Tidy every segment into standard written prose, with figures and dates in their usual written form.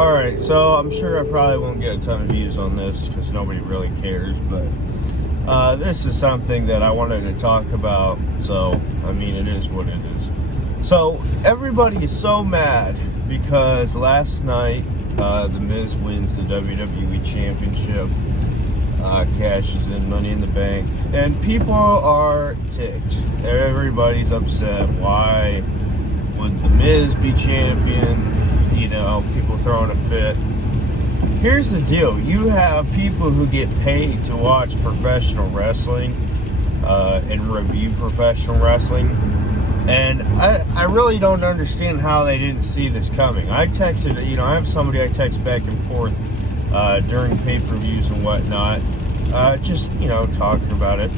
Alright, so I'm sure I probably won't get a ton of views on this because nobody really cares, but this is something that I wanted to talk about, so, I mean, it is what it is. So, everybody is so mad because last night, the Miz wins the WWE Championship, cashes in Money in the Bank, and people are ticked. Everybody's upset. Why would the Miz be champion? You know, people throwing a fit. Here's the deal. You have people who get paid to watch professional wrestling and review professional wrestling. And I really don't understand how they didn't see this coming. I texted, you know, I have somebody I text back and forth during pay-per-views and whatnot. Just, you know, talking about it.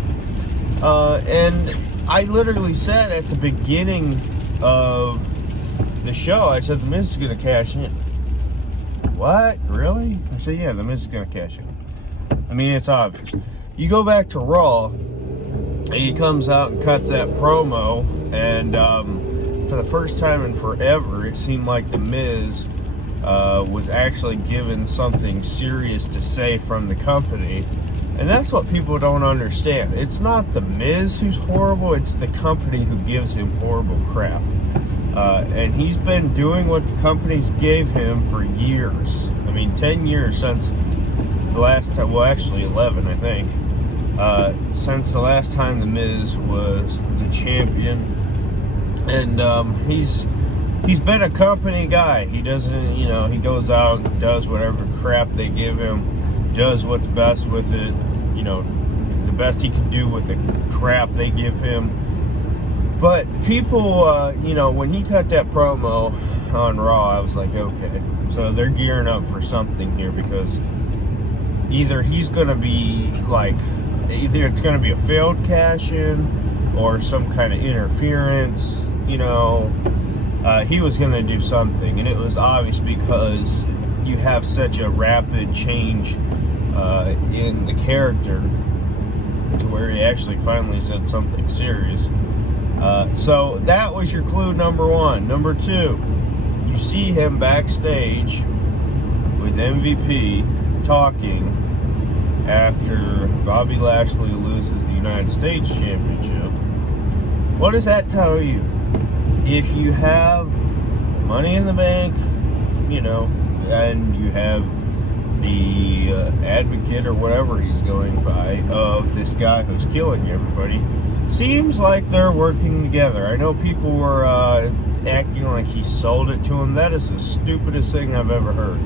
And I literally said at the beginning of the show, I said, the Miz is going to cash in. What? Really? I said, yeah, the Miz is going to cash in. I mean, it's obvious. You go back to Raw, and he comes out and cuts that promo, and for the first time in forever, it seemed like the Miz was actually given something serious to say from the company. And that's what people don't understand. It's not the Miz who's horrible, it's the company who gives him horrible crap. And he's been doing what the companies gave him for years. I mean, 10 years since the last time, well, actually 11, I think. Since the last time the Miz was the champion. And he's been a company guy. He doesn't, you know, he goes out and does whatever crap they give him, does what's best with it, you know, the best he can do with the crap they give him. But people, you know, when he cut that promo on Raw, I was like, okay, so they're gearing up for something here, because either he's going to be like, either it's going to be a failed cash-in or some kind of interference, you know. He was going to do something, and it was obvious because you have such a rapid change in the character to where he actually finally said something serious. So that was your clue number one. Number two, you see him backstage with MVP talking after Bobby Lashley loses the United States Championship. What does that tell you? If you have Money in the Bank, you know, and you have the advocate or whatever he's going by of this guy who's killing everybody, seems like they're working together. I know people were acting like he sold it to him. That is the stupidest thing I've ever heard.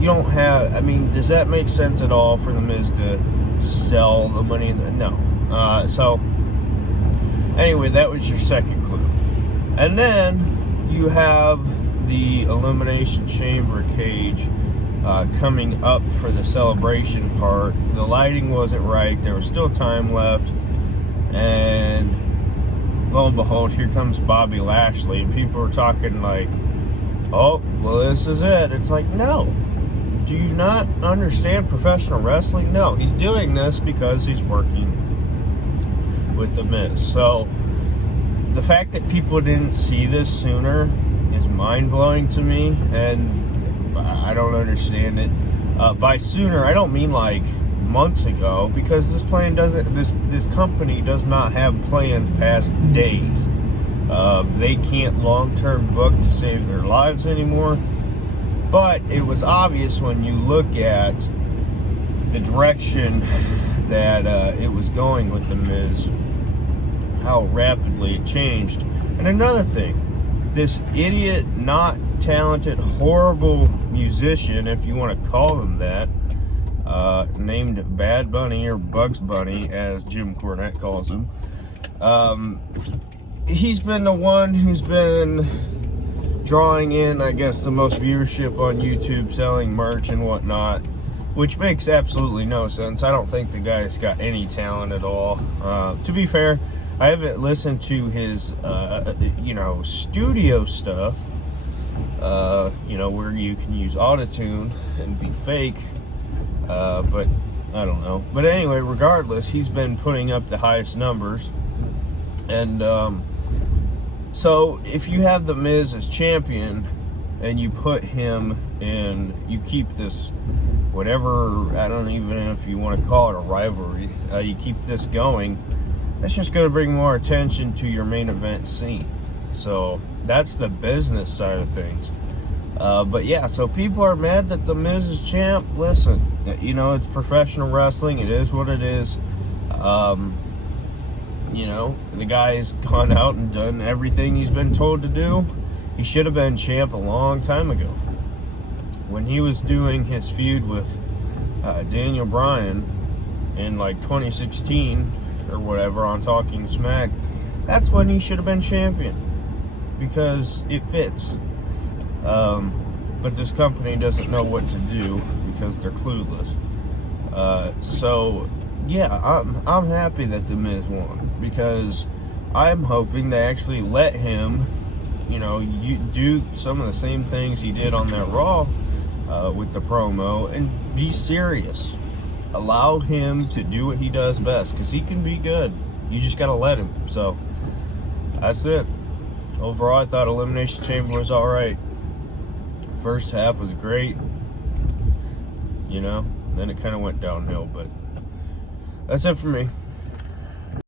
You don't have, I mean, does that make sense at all for the Miz to sell the Money in the... No. So, anyway, that was your second clue. And then you have the Elimination Chamber cage coming up for the celebration part. The lighting wasn't right. There was still time left. And lo and behold, here comes Bobby Lashley. And people were talking like, oh, well, this is it. It's like, no. Do you not understand professional wrestling? No. He's doing this because he's working with the Miz. So the fact that people didn't see this sooner is mind-blowing to me, and I don't understand it. By sooner, I don't mean like months ago, because this plan doesn't, this company does not have plans past days. They can't long-term book to save their lives anymore. But it was obvious when you look at the direction that it was going with the Miz, how rapidly it changed. And another thing, this idiot, not talented, horrible musician, if you want to call him that, named Bad Bunny, or Bugs Bunny, as Jim Cornette calls him, he's been the one who's been drawing in, I guess, the most viewership on YouTube, selling merch and whatnot, which makes absolutely no sense. I don't think the guy's got any talent at all. To be fair, I haven't listened to his, you know, studio stuff, you know, where you can use autotune and be fake, but I don't know. But anyway, regardless, he's been putting up the highest numbers, and so if you have the Miz as champion, and you put him in, you keep this, whatever, I don't even know if you want to call it a rivalry, you keep this going, that's just going to bring more attention to your main event scene. So that's the business side of things. But yeah, so people are mad that The Miz is champ. Listen, you know, it's professional wrestling. It is what it is. You know, the guy's gone out and done everything he's been told to do. He should have been champ a long time ago. When he was doing his feud with Daniel Bryan in like 2016 or whatever on Talking Smack, that's when he should have been champion, because it fits. But this company doesn't know what to do because they're clueless. So yeah, I'm happy that The Miz won, because I'm hoping they actually let him, you know, you do some of the same things he did on that Raw with the promo, and be serious. Allow him to do what he does best, because he can be good. You just gotta let him. So that's it. Overall, I thought Elimination Chamber was alright. First half was great, you know, then it kind of went downhill, but that's it for me.